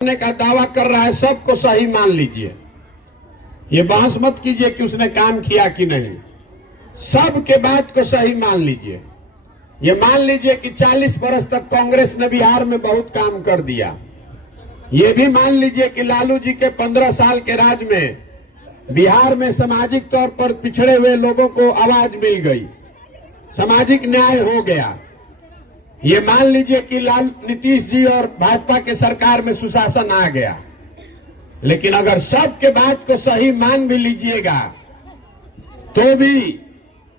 का दावा कर रहा है, सबको सही मान लीजिए। ये बहस मत कीजिए कि उसने काम किया कि नहीं, सबके बात को सही मान लीजिए। ये मान लीजिए कि 40 बरस तक कांग्रेस ने बिहार में बहुत काम कर दिया। ये भी मान लीजिए कि लालू जी के 15 साल के राज में बिहार में सामाजिक तौर पर पिछड़े हुए लोगों को आवाज मिल गई, सामाजिक न्याय हो गया। ये मान लीजिए कि नीतीश जी और भाजपा के सरकार में सुशासन आ गया। लेकिन अगर सबके बात को सही मान भी लीजिएगा तो भी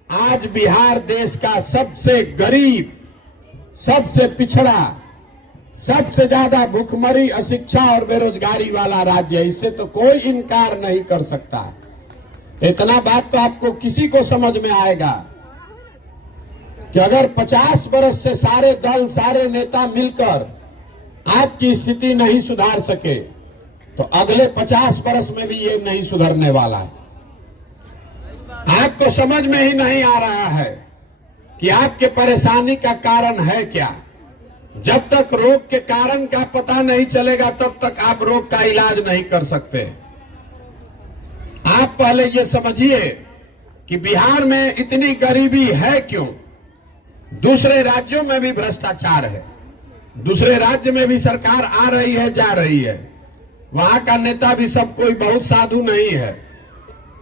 आज बिहार देश का सबसे गरीब, सबसे पिछड़ा, सबसे ज्यादा भूखमरी, अशिक्षा और बेरोजगारी वाला राज्य है। इससे तो कोई इनकार नहीं कर सकता। इतना बात तो आपको किसी को समझ में आएगा कि अगर 50 बरस से सारे दल, सारे नेता मिलकर आपकी स्थिति नहीं सुधार सके तो अगले 50 बरस में भी ये नहीं सुधरने वाला है। आपको समझ में ही नहीं आ रहा है कि आपके परेशानी का कारण है क्या। जब तक रोग के कारण का पता नहीं चलेगा तब तक आप रोग का इलाज नहीं कर सकते। आप पहले ये समझिए कि बिहार में इतनी गरीबी है क्यों। दूसरे राज्यों में भी भ्रष्टाचार है, दूसरे राज्य में भी सरकार आ रही है, जा रही है, वहां का नेता भी सब कोई बहुत साधु नहीं है।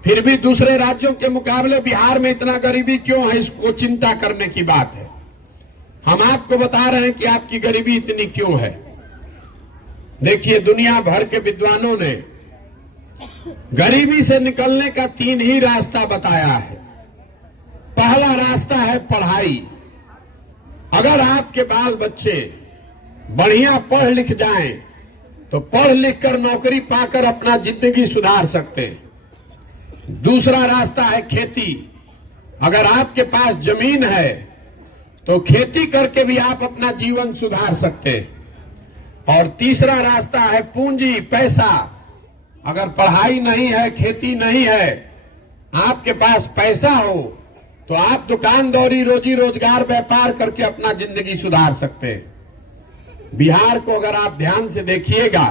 फिर भी दूसरे राज्यों के मुकाबले बिहार में इतना गरीबी क्यों है, इसको चिंता करने की बात है। हम आपको बता रहे हैं कि आपकी गरीबी इतनी क्यों है। देखिए, दुनिया भर के विद्वानों ने गरीबी से निकलने का 3 ही रास्ता बताया है। पहला रास्ता है पढ़ाई। अगर आपके बाल बच्चे बढ़िया पढ़ लिख जाएं तो पढ़ लिख कर नौकरी पाकर अपना जिंदगी सुधार सकते हैं। दूसरा रास्ता है खेती। अगर आपके पास जमीन है तो खेती करके भी आप अपना जीवन सुधार सकते हैं। और तीसरा रास्ता है पूंजी, पैसा। अगर पढ़ाई नहीं है, खेती नहीं है, आपके पास पैसा हो तो आप दुकानदारी, रोजी रोजगार, व्यापार करके अपना जिंदगी सुधार सकते हैं। बिहार को अगर आप ध्यान से देखिएगा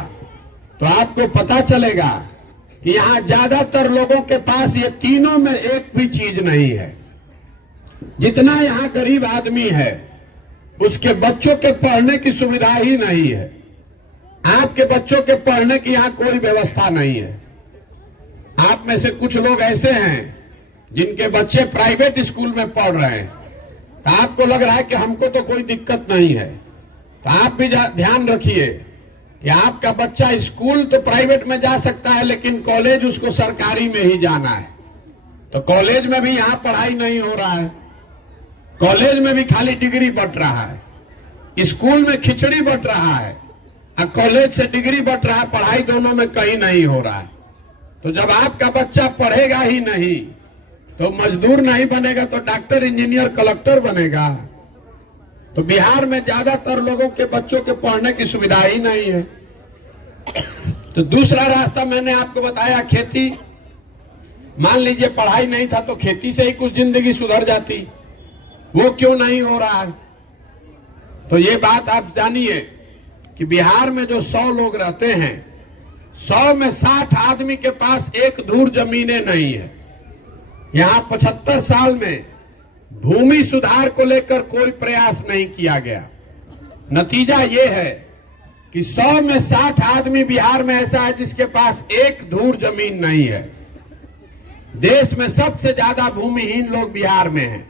तो आपको पता चलेगा कि यहां ज्यादातर लोगों के पास ये तीनों में एक भी चीज नहीं है। जितना यहां गरीब आदमी है उसके बच्चों के पढ़ने की सुविधा ही नहीं है। आपके बच्चों के पढ़ने की यहां कोई व्यवस्था नहीं है। आप में से कुछ लोग ऐसे हैं जिनके बच्चे प्राइवेट स्कूल में पढ़ रहे हैं, तो आपको लग रहा है कि हमको तो कोई दिक्कत नहीं है। तो आप भी ध्यान रखिए कि आपका बच्चा स्कूल तो प्राइवेट में जा सकता है लेकिन कॉलेज उसको सरकारी में ही जाना है। तो कॉलेज में भी यहां पढ़ाई नहीं हो रहा है, कॉलेज में भी खाली डिग्री बंट रहा है, स्कूल में खिचड़ी बंट रहा है और कॉलेज से डिग्री बंट रहा है। पढ़ाई दोनों में कहीं नहीं हो रहा है। तो जब आपका बच्चा पढ़ेगा ही नहीं तो मजदूर नहीं बनेगा तो डॉक्टर, इंजीनियर, कलेक्टर बनेगा। तो बिहार में ज्यादातर लोगों के बच्चों के पढ़ने की सुविधा ही नहीं है। तो दूसरा रास्ता मैंने आपको बताया, खेती। मान लीजिए पढ़ाई नहीं था तो खेती से ही कुछ जिंदगी सुधर जाती, वो क्यों नहीं हो रहा है। तो ये बात आप जानिए कि बिहार में जो 100 लोग रहते हैं, 100 में 60 आदमी के पास एक धूर जमीनें नहीं है। यहां 75 साल में भूमि सुधार को लेकर कोई प्रयास नहीं किया गया। नतीजा यह है कि 100 में 60 आदमी बिहार में ऐसा है जिसके पास एक धूर जमीन नहीं है। देश में सबसे ज्यादा भूमिहीन लोग बिहार में हैं।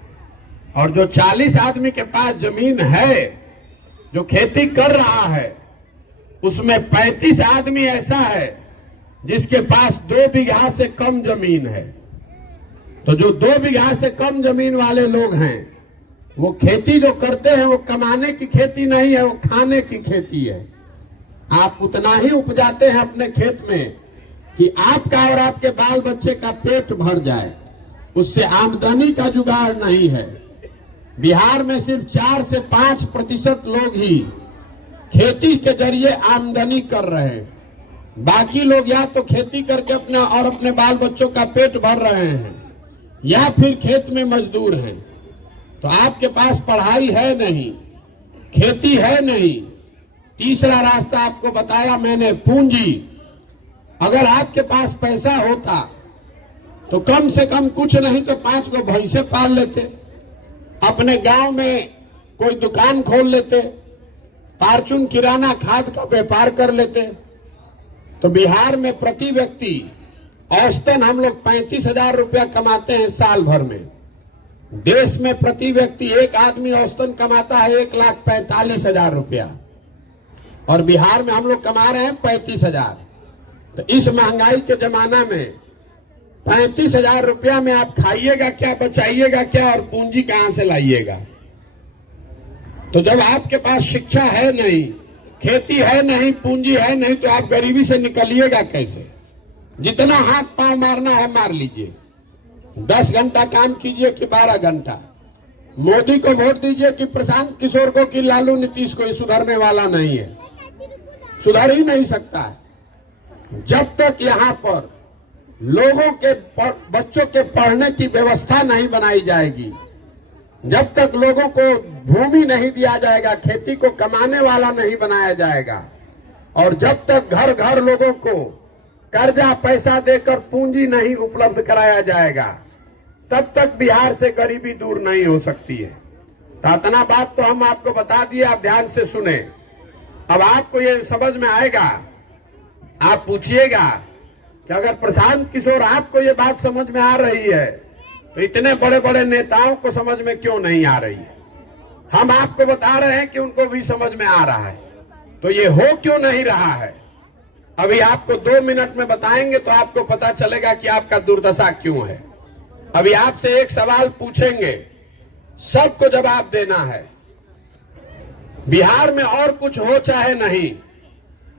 और जो 40 आदमी के पास जमीन है, जो खेती कर रहा है, उसमें 35 आदमी ऐसा है जिसके पास 2 बीघा से कम जमीन है। तो जो 2 बीघा से कम जमीन वाले लोग हैं वो खेती जो करते हैं वो कमाने की खेती नहीं है, वो खाने की खेती है। आप उतना ही उपजाते हैं अपने खेत में कि आपका और आपके बाल बच्चे का पेट भर जाए, उससे आमदनी का जुगाड़ नहीं है। बिहार में सिर्फ 4 से 5% लोग ही खेती के जरिए आमदनी कर रहे हैं। बाकी लोग या तो खेती करके अपना और अपने बाल बच्चों का पेट भर रहे हैं या फिर खेत में मजदूर हैं। तो आपके पास पढ़ाई है नहीं, खेती है नहीं, तीसरा रास्ता आपको बताया मैंने, पूंजी। अगर आपके पास पैसा होता तो कम से कम कुछ नहीं तो 5 गो भैंसे पाल लेते, अपने गांव में कोई दुकान खोल लेते, फार्चून किराना खाद का व्यापार कर लेते। तो बिहार में प्रति व्यक्ति औसतन हम लोग 35,000 रुपया कमाते हैं साल भर में। देश में प्रति व्यक्ति एक आदमी औसतन कमाता है 1,45,000 रुपया, और बिहार में हम लोग कमा रहे हैं 35,000। तो इस महंगाई के जमाना में 35,000 रुपया में आप खाइएगा क्या, बचाइएगा क्या, और पूंजी कहां से लाइएगा? तो जब आपके पास शिक्षा है नहीं, खेती है नहीं, पूंजी है नहीं, तो आप गरीबी से निकलिएगा कैसे? जितना हाथ पांव मारना है मार लीजिए, 10 घंटा काम कीजिए कि 12 घंटा। मोदी को वोट दीजिए कि प्रशांत किशोर को कि लालू नीतीश को, ये सुधरने वाला नहीं है, सुधर ही नहीं सकता है। जब तक यहाँ पर लोगों के बच्चों के पढ़ने की व्यवस्था नहीं बनाई जाएगी, जब तक लोगों को भूमि नहीं दिया जाएगा, खेती को कमाने वाला नहीं बनाया जाएगा, और जब तक घर घर लोगों को कर्जा पैसा देकर पूंजी नहीं उपलब्ध कराया जाएगा, तब तक बिहार से गरीबी दूर नहीं हो सकती है। तो इतना बात तो हम आपको बता दिए, आप ध्यान से सुने। अब आपको ये समझ में आएगा, आप पूछिएगा कि अगर प्रशांत किशोर आपको ये बात समझ में आ रही है तो इतने बड़े बड़े नेताओं को समझ में क्यों नहीं आ रही है? हम आपको बता रहे हैं कि उनको भी समझ में आ रहा है, तो ये हो क्यों नहीं रहा है? अभी आपको 2 मिनट में बताएंगे तो आपको पता चलेगा कि आपका दुर्दशा क्यों है। अभी आपसे एक सवाल पूछेंगे, सबको जवाब देना है। बिहार में और कुछ हो चाहे नहीं,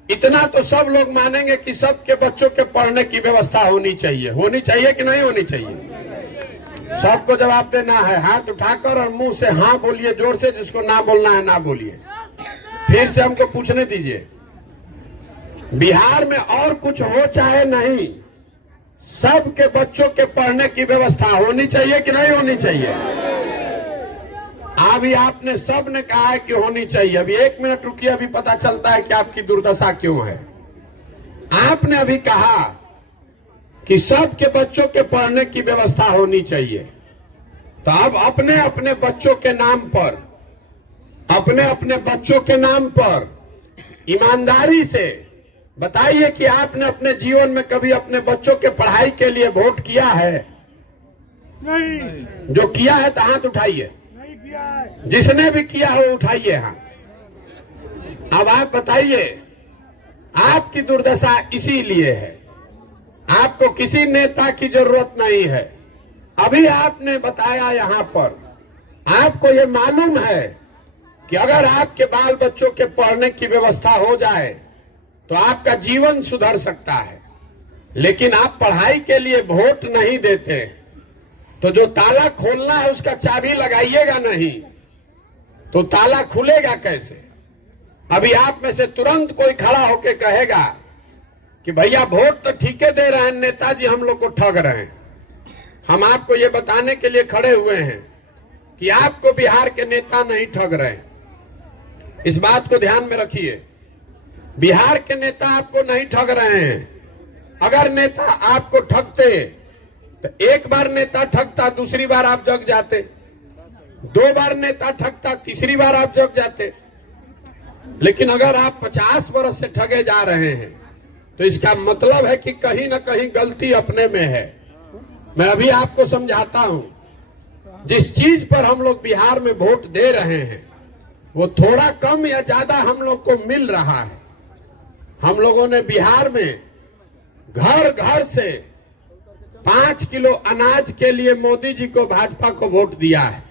इतना तो सब लोग मानेंगे कि सबके बच्चों के पढ़ने की व्यवस्था होनी चाहिए। होनी चाहिए कि नहीं होनी चाहिए? सबको जवाब देना है, हाथ उठाकर और मुंह से हाँ बोलिए जोर से, जिसको ना बोलना है ना बोलिए। फिर से हमको पूछने दीजिए, बिहार में और कुछ हो चाहे नहीं, सबके बच्चों के पढ़ने की व्यवस्था होनी चाहिए कि नहीं होनी चाहिए? अभी आपने सब ने कहा है कि होनी चाहिए। अभी 1 मिनट रुकिए, अभी पता चलता है कि आपकी दुर्दशा क्यों है। आपने अभी कहा कि सबके बच्चों के पढ़ने की व्यवस्था होनी चाहिए, तो अब अपने अपने बच्चों के नाम पर, अपने अपने बच्चों के नाम पर ईमानदारी से बताइए कि आपने अपने जीवन में कभी अपने बच्चों के पढ़ाई के लिए वोट किया है? नहीं। जो किया है तो हाथ उठाइए, नहीं किया है। जिसने भी किया हो उठाइए हाथ। अब आप बताइए, आपकी दुर्दशा इसीलिए है, आपको किसी नेता की जरूरत नहीं है। अभी आपने बताया यहां पर, आपको ये मालूम है कि अगर आपके बाल बच्चों के पढ़ने की व्यवस्था हो जाए तो आपका जीवन सुधर सकता है, लेकिन आप पढ़ाई के लिए वोट नहीं देते, तो जो ताला खोलना है उसका चाबी लगाइएगा नहीं, तो ताला खुलेगा कैसे? अभी आप में से तुरंत कोई खड़ा होके कहेगा कि भैया वोट तो ठीक है दे रहे हैं, नेताजी हम लोग को ठग रहे हैं। हम आपको ये बताने के लिए खड़े हुए हैं कि आपको बिहार के नेता नहीं ठग रहे हैं। इस बात को ध्यान में रखिए, बिहार के नेता आपको नहीं ठग रहे हैं। अगर नेता आपको ठगते तो एक बार नेता ठगता, दूसरी बार आप जग जाते, 2 बार नेता ठगता, तीसरी बार आप जग जाते। लेकिन अगर आप 50 वर्ष से ठगे जा रहे हैं तो इसका मतलब है कि कहीं ना कहीं गलती अपने में है। मैं अभी आपको समझाता हूं, जिस चीज पर हम लोग बिहार में वोट दे रहे हैं वो थोड़ा कम या ज्यादा हम लोग को मिल रहा है। हम लोगों ने बिहार में घर घर से 5 किलो अनाज के लिए मोदी जी को, भाजपा को वोट दिया है।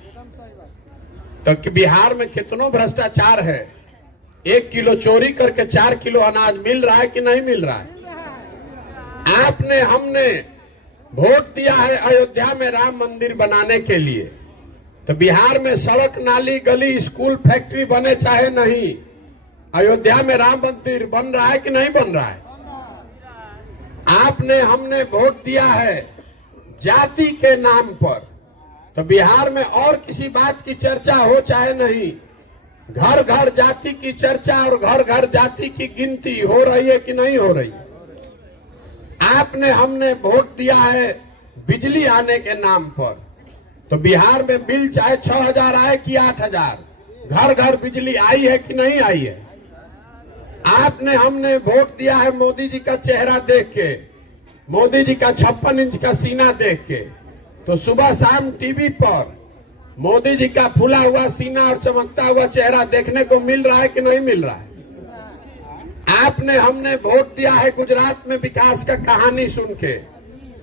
तो बिहार में कितना भ्रष्टाचार है, 1 किलो चोरी करके 4 किलो अनाज मिल रहा है कि नहीं मिल रहा है? आपने, हमने वोट दिया है अयोध्या में राम मंदिर बनाने के लिए, तो बिहार में सड़क, नाली, गली, स्कूल, फैक्ट्री बने चाहे नहीं, अयोध्या में राम मंदिर बन रहा है कि नहीं बन रहा है? आपने, हमने वोट दिया है जाति के नाम पर, तो बिहार में और किसी बात की चर्चा हो चाहे नहीं, घर घर जाति की चर्चा और घर घर जाति की गिनती हो रही है कि नहीं हो रही? आपने हमने वोट दिया है बिजली आने के नाम पर, तो बिहार में बिल चाहे 6,000 आए कि 8,000, घर घर बिजली आई है कि नहीं आई है? आपने हमने वोट दिया है मोदी जी का चेहरा देख के, मोदी जी का 56 इंच का सीना देख के, तो सुबह शाम टीवी पर मोदी जी का फूला हुआ सीना और चमकता हुआ चेहरा देखने को मिल रहा है कि नहीं मिल रहा है? आपने हमने वोट दिया है गुजरात में विकास का कहानी सुन के,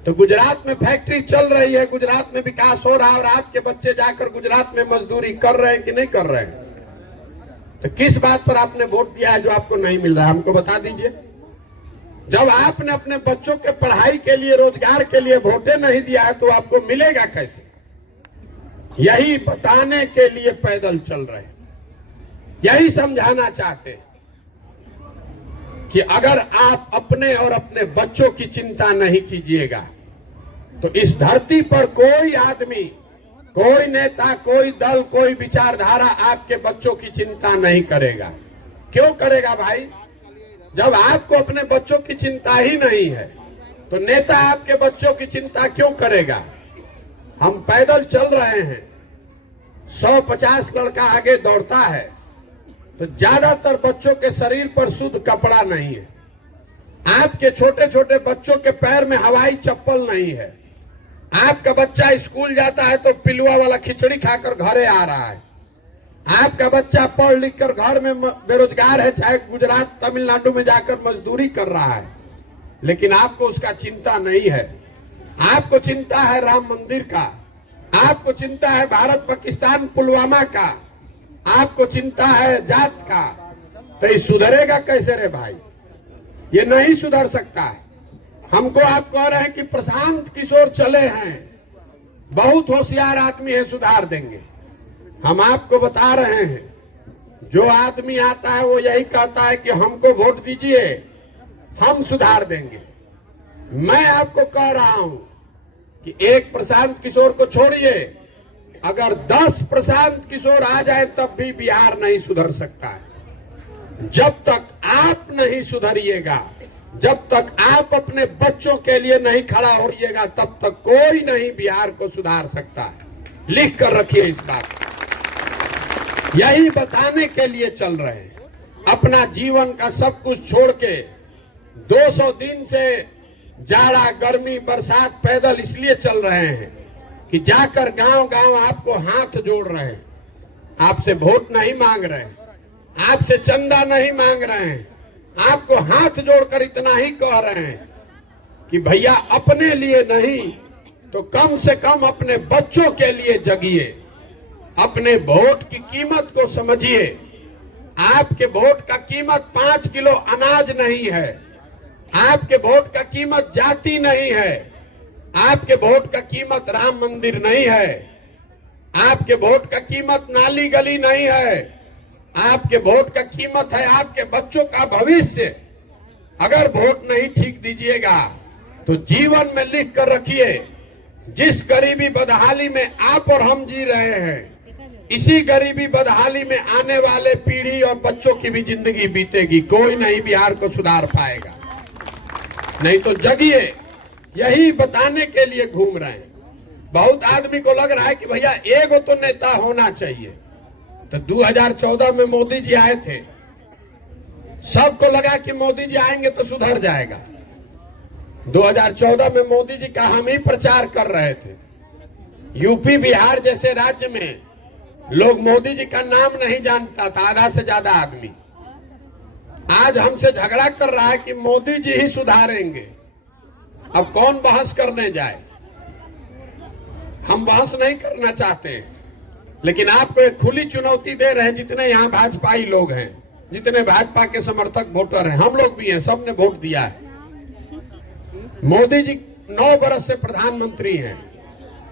तो गुजरात में फैक्ट्री चल रही है, गुजरात में विकास हो रहा है, और आपके बच्चे जाकर गुजरात में मजदूरी कर रहे हैं कि नहीं कर रहे हैं? तो किस बात पर आपने वोट दिया है जो आपको नहीं मिल रहा है? हमको बता दीजिए। जब आपने अपने बच्चों के पढ़ाई के लिए, रोजगार के लिए वोटे नहीं दिया है तो आपको मिलेगा कैसे? यही बताने के लिए पैदल चल रहे हैं, यही समझाना चाहते हैं कि अगर आप अपने और अपने बच्चों की चिंता नहीं कीजिएगा तो इस धरती पर कोई आदमी, कोई नेता, कोई दल, कोई विचारधारा आपके बच्चों की चिंता नहीं करेगा। क्यों करेगा भाई? जब आपको अपने बच्चों की चिंता ही नहीं है तो नेता आपके बच्चों की चिंता क्यों करेगा? हम पैदल चल रहे हैं, 150 लड़का आगे दौड़ता है, तो ज्यादातर बच्चों के शरीर पर शुद्ध कपड़ा नहीं है। आपके छोटे छोटे बच्चों के पैर में हवाई चप्पल नहीं है। आपका बच्चा स्कूल जाता है तो पिलुआ वाला खिचड़ी खाकर घरे आ रहा है। आपका बच्चा पढ़ लिख कर घर में बेरोजगार है, चाहे गुजरात तमिलनाडु में जाकर मजदूरी कर रहा है, लेकिन आपको उसका चिंता नहीं है। आपको चिंता है राम मंदिर का, आपको चिंता है भारत पाकिस्तान पुलवामा का, आपको चिंता है जात का। तो ये सुधरेगा कैसे रे भाई? ये नहीं सुधर सकता है। हमको आप कह रहे हैं कि प्रशांत किशोर चले हैं, बहुत होशियार आदमी है, सुधार देंगे। हम आपको बता रहे हैं, जो आदमी आता है वो यही कहता है कि हमको वोट दीजिए, हम सुधार देंगे। मैं आपको कह रहा हूं कि एक प्रशांत किशोर को छोड़िए, अगर 10 प्रशांत किशोर आ जाए तब भी बिहार नहीं सुधर सकता है। जब तक आप नहीं सुधरिएगा, जब तक आप अपने बच्चों के लिए नहीं खड़ा होइएगा, तब तक कोई नहीं बिहार को सुधार सकता है। लिख कर रखिए इस बात। यही बताने के लिए चल रहे हैं। अपना जीवन का सब कुछ छोड़ के 200 दिन से जाड़ा, गर्मी, बरसात पैदल इसलिए चल रहे हैं कि जाकर गांव गांव आपको हाथ जोड़ रहे हैं। आपसे वोट नहीं मांग रहे हैं, आपसे चंदा नहीं मांग रहे हैं, आपको हाथ जोड़कर इतना ही कह रहे हैं कि भैया अपने लिए नहीं तो कम से कम अपने बच्चों के लिए जगिए, अपने वोट की कीमत को समझिए। आपके वोट का कीमत 5 किलो अनाज नहीं है, आपके वोट का कीमत जाति नहीं है, आपके वोट का कीमत राम मंदिर नहीं है, आपके वोट का कीमत नाली गली नहीं है, आपके वोट का कीमत है आपके बच्चों का भविष्य। अगर वोट नहीं ठीक दीजिएगा तो जीवन में लिख कर रखिए, जिस गरीबी बदहाली में आप और हम जी रहे हैं, इसी गरीबी बदहाली में आने वाले पीढ़ी और बच्चों की भी जिंदगी बीतेगी। कोई नहीं बिहार को सुधार पाएगा। नहीं तो जगिए, यही बताने के लिए घूम रहे हैं। बहुत आदमी को लग रहा है कि भैया एगो तो नेता होना चाहिए। तो 2014 में मोदी जी आए थे, सबको लगा कि मोदी जी आएंगे तो सुधर जाएगा। 2014 में मोदी जी का हम ही प्रचार कर रहे थे। यूपी बिहार जैसे राज्य में लोग मोदी जी का नाम नहीं जानता था, आधा से ज्यादा आदमी। आज हमसे झगड़ा कर रहा है कि मोदी जी ही सुधारेंगे। अब कौन बहस करने जाए? हम बहस नहीं करना चाहते, लेकिन आपको एक खुली चुनौती दे रहे हैं। जितने यहाँ भाजपाई लोग हैं, जितने भाजपा के समर्थक वोटर हैं, हम लोग भी हैं, सबने वोट दिया है। मोदी जी 9 बरस से प्रधानमंत्री हैं।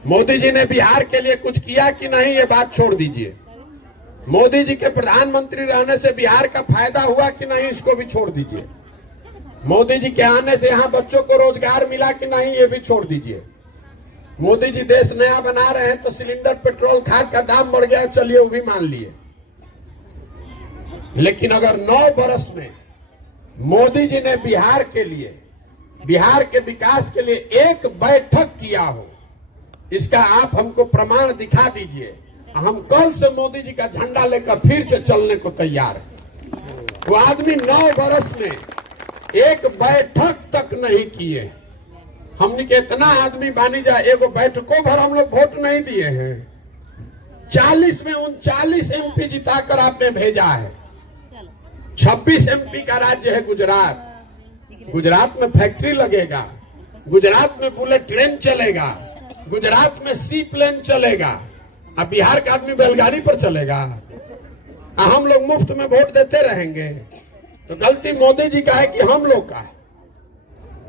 मोदी जी ने बिहार के लिए कुछ किया कि नहीं, ये बात छोड़ दीजिए। मोदी जी के प्रधानमंत्री रहने से बिहार का फायदा हुआ कि नहीं, इसको भी छोड़ दीजिए। मोदी जी के आने से यहाँ बच्चों को रोजगार मिला कि नहीं, ये भी छोड़ दीजिए। मोदी जी देश नया बना रहे हैं तो सिलेंडर पेट्रोल खाद का दाम बढ़ गया, चलिए वो भी मान लिए। लेकिन अगर 9 बरस में मोदी जी ने बिहार के लिए, बिहार के विकास के लिए एक बैठक किया हो, इसका आप हमको प्रमाण दिखा दीजिए। हम कल से मोदी जी का झंडा लेकर फिर से चलने को तैयार है। वो आदमी 9 बरस में एक बैठक तक नहीं किए। हमने के इतना आदमी बानी जाए, एगो बैठकों भर हम लोग वोट नहीं दिए हैं। 40 में 39 एमपी जिताकर आपने भेजा है। 26 एमपी का राज्य है गुजरात। गुजरात में फैक्ट्री लगेगा, गुजरात में बुलेट ट्रेन चलेगा, गुजरात में सी प्लेन चलेगा। अब बिहार का आदमी बैलगाड़ी पर चलेगा। हम लोग मुफ्त में वोट देते रहेंगे। तो गलती मोदी जी का है कि हम लोग का है।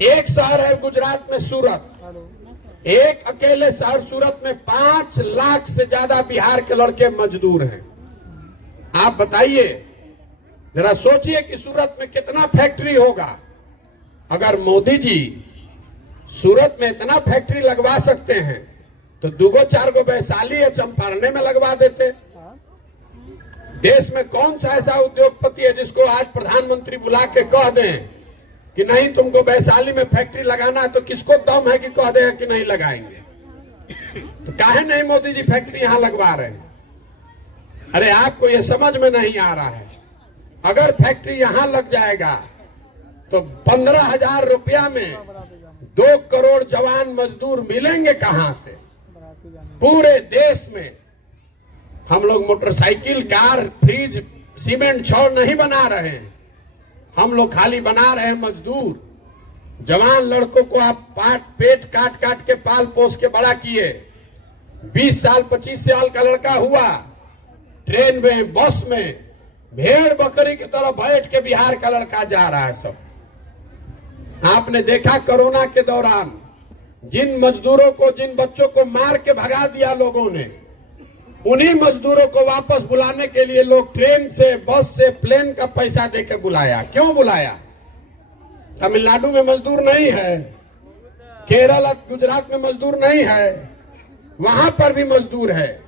एक शहर है गुजरात में सूरत, एक अकेले शहर सूरत में 5 लाख से ज्यादा बिहार के लड़के मजदूर हैं। आप बताइए, जरा सोचिए कि सूरत में कितना फैक्ट्री होगा। अगर मोदी जी सूरत में इतना फैक्ट्री लगवा सकते हैं तो 2-4 गो वैशाली या चंपारण में लगवा देते। देश में कौन सा ऐसा उद्योगपति है जिसको आज प्रधानमंत्री बुला के कह दें कि नहीं तुमको वैशाली में फैक्ट्री लगाना है, तो किसको दम है कि कह दे कि नहीं लगाएंगे? तो काहे नहीं मोदी जी फैक्ट्री यहां लगवा रहे हैं? अरे आपको ये समझ में नहीं आ रहा है। अगर फैक्ट्री यहां लग जाएगा तो 15,000 रुपया में 2 करोड़ जवान मजदूर मिलेंगे कहां से? पूरे देश में हम लोग मोटरसाइकिल, कार, फ्रिज, सीमेंट, छड़ नहीं बना रहे हैं। हम लोग खाली बना रहे हैं मजदूर। जवान लड़कों को आप पेट काट काट के पाल पोस के बड़ा किए। 20 साल 25 साल का लड़का हुआ, ट्रेन में, बस में भेड़ बकरी की तरह बैठ के बिहार का लड़का जा रहा है। सब आपने देखा कोरोना के दौरान जिन मजदूरों को, जिन बच्चों को मार के भगा दिया लोगों ने, उन्हीं मजदूरों को वापस बुलाने के लिए लोग ट्रेन से, बस से, प्लेन का पैसा देकर बुलाया। क्यों बुलाया? तमिलनाडु में मजदूर नहीं है, केरल, गुजरात में मजदूर नहीं है, वहां पर भी मजदूर है।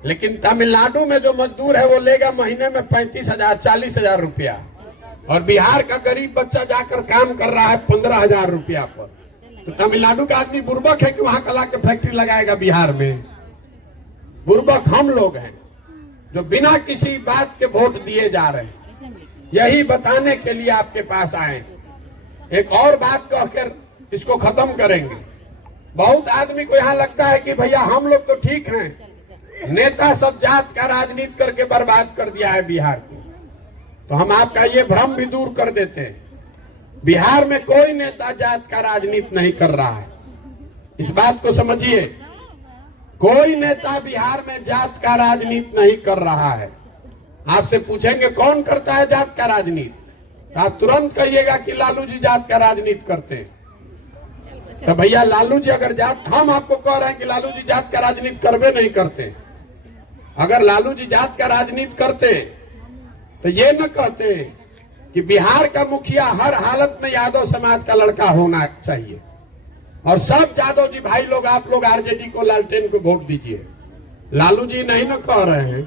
लेकिन तमिलनाडु में जो मजदूर है वो लेगा महीने में 35,000, 40,000 रुपया, और बिहार का गरीब बच्चा जाकर काम कर रहा है 15,000 रुपया पर। तो तमिलनाडु का आदमी बुर्बक है कि वहां कला के फैक्ट्री लगाएगा बिहार में? बुर्बक हम लोग हैं जो बिना किसी बात के वोट दिए जा रहे हैं। यही बताने के लिए आपके पास आए। एक और बात कहकर इसको खत्म करेंगे। बहुत आदमी को यहाँ लगता है कि भैया हम लोग तो ठीक हैं, नेता सब जात का राजनीति करके बर्बाद कर दिया है बिहार को। तो हम आपका ये भ्रम भी दूर कर देते हैं। बिहार में कोई नेता जात का राजनीति नहीं कर रहा है, इस बात को समझिए। कोई नेता बिहार में जात का राजनीति नहीं कर रहा है। आपसे पूछेंगे कौन करता है जात का राजनीति, तो आप तुरंत कहिएगा कि लालू जी जात का राजनीति करते हैं। तो भैया लालू जी अगर जात, हम आपको कह रहे हैं कि लालू जी जात का राजनीति करवे नहीं करते। अगर लालू जी जात का राजनीति करते तो ये न कहते कि बिहार का मुखिया हर हालत में यादव समाज का लड़का होना चाहिए, और सब यादव जी भाई लोग, आप लोग आरजेडी को, लालटेन को वोट दीजिए। लालू जी नहीं न कह रहे हैं,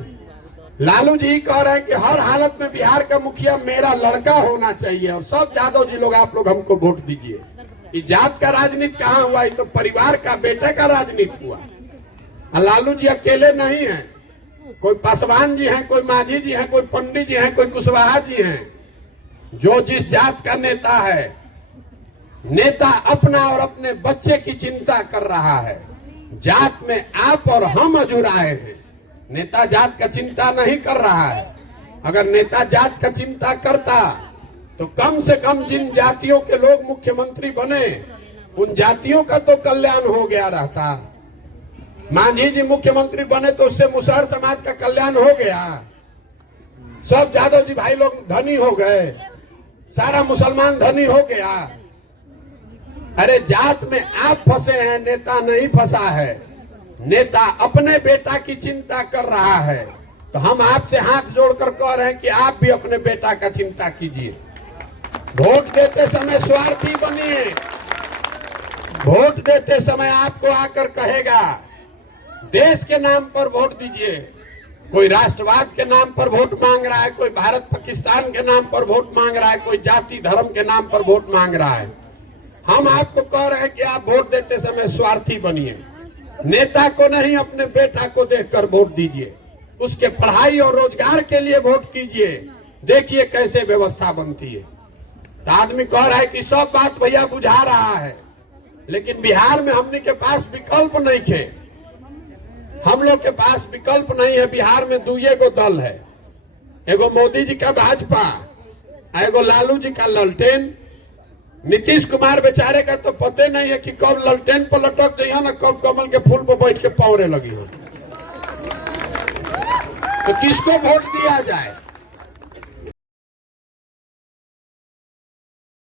लालू जी कह रहे हैं कि हर हालत में बिहार का मुखिया मेरा लड़का होना चाहिए, और सब यादव जी लोग, आप लोग हमको वोट दीजिए। ये जात का राजनीति कहाँ हुआ? ये तो परिवार का, बेटे का राजनीति हुआ। और लालू जी अकेले नहीं है, कोई पासवान जी हैं, कोई माझी जी हैं, कोई पंडित जी हैं, कोई कुशवाहा जी हैं। जो जिस जात का नेता है, नेता अपना और अपने बच्चे की चिंता कर रहा है। जात में आप और हम अजुराए हैं, नेता जात का चिंता नहीं कर रहा है। अगर नेता जात का चिंता करता तो कम से कम जिन जातियों के लोग मुख्यमंत्री बने, उन जातियों का तो कल्याण हो गया रहता। मांझी जी मुख्यमंत्री बने तो उससे मुसहर समाज का कल्याण हो गया। सब यादव जी भाई लोग धनी हो गए, सारा मुसलमान धनी हो गया। अरे जात में आप फंसे हैं, नेता नहीं फंसा है। नेता अपने बेटा की चिंता कर रहा है। तो हम आपसे हाथ जोड़कर कह रहे हैं कि आप भी अपने बेटा का चिंता कीजिए। वोट देते समय स्वार्थी बनिए। वोट देते समय आपको आकर कहेगा देश के नाम पर वोट दीजिए, कोई राष्ट्रवाद के नाम पर वोट मांग रहा है, कोई भारत पाकिस्तान के नाम पर वोट मांग रहा है, कोई जाति धर्म के नाम पर वोट मांग रहा है। हम आपको कह रहे हैं कि आप वोट देते समय स्वार्थी बनिए, नेता को नहीं अपने बेटा को देखकर वोट दीजिए, उसके पढ़ाई और रोजगार के लिए वोट कीजिए। देखिए कैसे व्यवस्था बनती है। तो आदमी कह रहा है कि सब बात भैया बुझा रहा है, लेकिन बिहार में हमने के पास विकल्प नहीं थे। हम लोग के पास विकल्प नहीं है। बिहार में दुए गो दल है, एगो मोदी जी का भाजपा, एगो लालू जी का ललटेन। नीतीश कुमार बेचारे का तो पते नहीं है कि कब ललटेन पर लटक गई हो ना कब कमल के फूल पर बैठ के पौड़े लगी हो। तो किसको वोट दिया जाए?